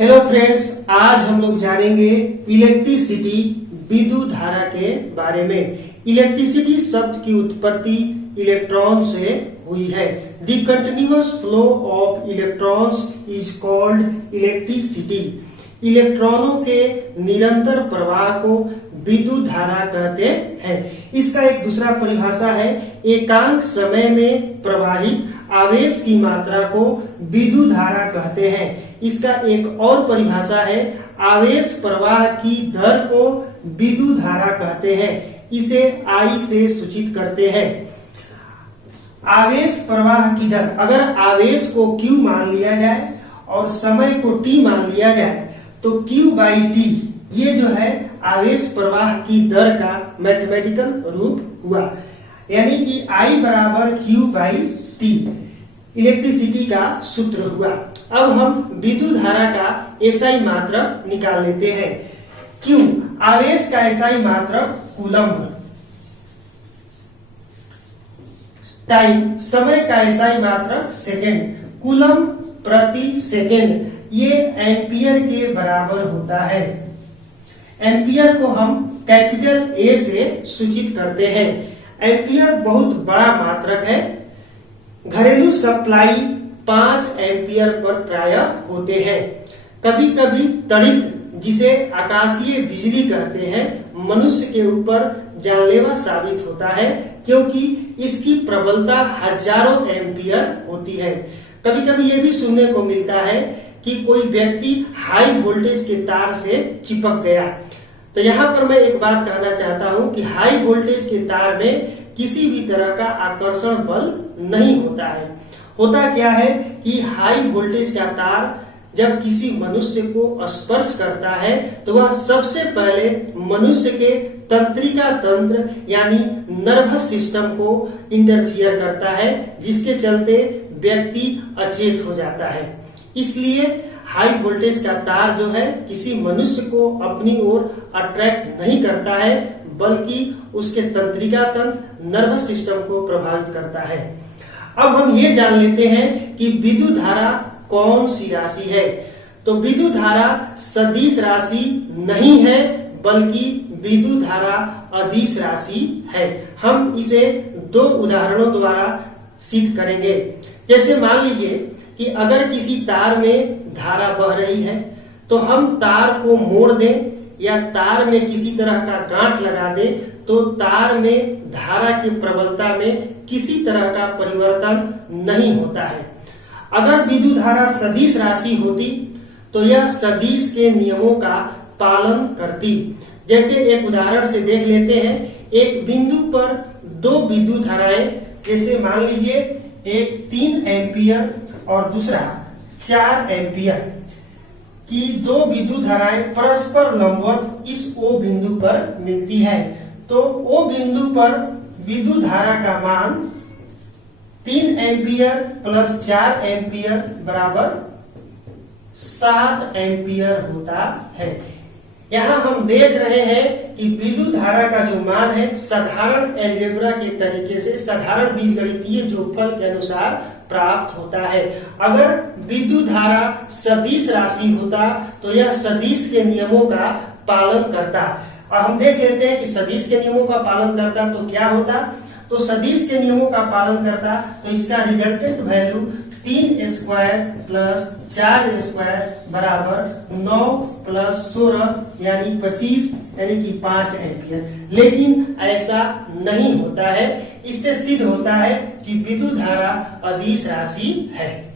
Hello friends, आज हम लोग जानेंगे इलेक्ट्रिसिटी विद्युत धारा के बारे में। इलेक्ट्रिसिटी शब्द की उत्पत्ति इलेक्ट्रॉन से हुई है। The continuous flow of electrons is called electricity. इलेक्ट्रॉनों के निरंतर प्रवाह को विद्युत धारा कहते हैं। इसका एक दूसरा परिभाषा है, एकांक समय में प्रवाहित आवेश की मात्रा को विद्युत धारा कहते हैं। इसका एक और परिभाषा है, आवेश प्रवाह की दर को विद्युत धारा कहते हैं। इसे I से सूचित करते हैं। आवेश प्रवाह की दर, अगर आवेश को Q मान लिया जाए और समय को T मान लिया जाए तो Q/T ये जो है आवेश प्रवाह की दर का मैथमेटिकल रूप हुआ, यानी कि I बराबर Q/T इलेक्ट्रिसिटी का सूत्र हुआ। अब हम विद्युत धारा का एसआई मात्रक निकाल लेते हैं। Q आवेश का एसआई मात्रक कूलम्ब, टाइम समय का एसआई मात्रक सेकेंड, कूलम्ब प्रति सेकेंड ये एम्पियर के बराबर होता है। एम्पियर को हम कैपिटल ए से सूचित करते हैं। एम्पियर बहुत बड़ा मात्रक है। घरेलू सप्लाई 5 एम्पियर पर प्राय होते हैं। कभी कभी तड़ित, जिसे आकाशीय बिजली कहते हैं, मनुष्य के ऊपर जानलेवा साबित होता है, क्योंकि इसकी प्रबलता हजारों एम्पियर होती है। कभी कभी ये भी सुनने को मिलता है कि कोई व्यक्ति हाई वोल्टेज के तार से चिपक गया। तो यहाँ पर मैं एक बात कहना चाहता हूँ कि हाई वोल्टेज के तार में किसी भी तरह का आकर्षण बल नहीं होता है। होता क्या है कि हाई वोल्टेज का तार जब किसी मनुष्य को स्पर्श करता है तो वह सबसे पहले मनुष्य के तंत्रिका तंत्र यानी नर्वस सिस्टम को इंटरफियर करता है, जिसके चलते व्यक्ति अचेत हो जाता है। इसलिए हाई वोल्टेज का तार जो है किसी मनुष्य को अपनी ओर अट्रैक्ट नहीं करता है, बल्कि उसके तंत्रिका तंत्र नर्वस सिस्टम को प्रभावित करता है। अब हम ये जान लेते हैं कि विद्युत धारा कौन सी राशि है। तो विद्युत धारा सदिश राशि नहीं है, बल्कि विद्युत धारा अदिश राशि है। हम इसे 2 उदाहरणों द्वारा सिद्ध करेंगे। जैसे मान लीजिए कि अगर किसी तार में धारा बह रही है तो हम तार को मोड़ दें या तार में किसी तरह का गांठ लगा दें तो तार में धारा की प्रबलता में किसी तरह का परिवर्तन नहीं होता है। अगर विद्युत धारा सदिश राशि होती तो यह सदिश के नियमों का पालन करती। जैसे एक उदाहरण से देख लेते हैं। एक बिंदु पर 2 विद्युत धाराएं, जैसे मान लीजिए एक 3 एम्पियर और दूसरा 4 एम्पियर की 2 विद्युत धाराएं परस्पर लंबवत इस O बिंदु पर मिलती है। तो O बिंदु पर विद्युत धारा का मान 3 एम्पियर प्लस 4 एम्पियर बराबर 7 एम्पियर होता है। यहाँ हम देख रहे हैं कि विद्युत धारा का जो मान है साधारण अलजेब्रा के तरीके से, साधारण बीजगणितीय जोगफल के अनुसार प्राप्त होता है। अगर विद्युत धारा सदिश राशि होता तो यह सदिश के नियमों का पालन करता। और हम देख लेते हैं कि सदिश के नियमों का पालन करता तो क्या होता। तो सदिश के नियमों का पालन करता तो इसका resultant value 3 square plus 4 square बराबर 9 प्लस 16 यानी 25 यानी कि 5 एम्पियर। लेकिन ऐसा नहीं होता है। इससे सिद्ध होता है कि विद्युत धारा अदिश राशि है।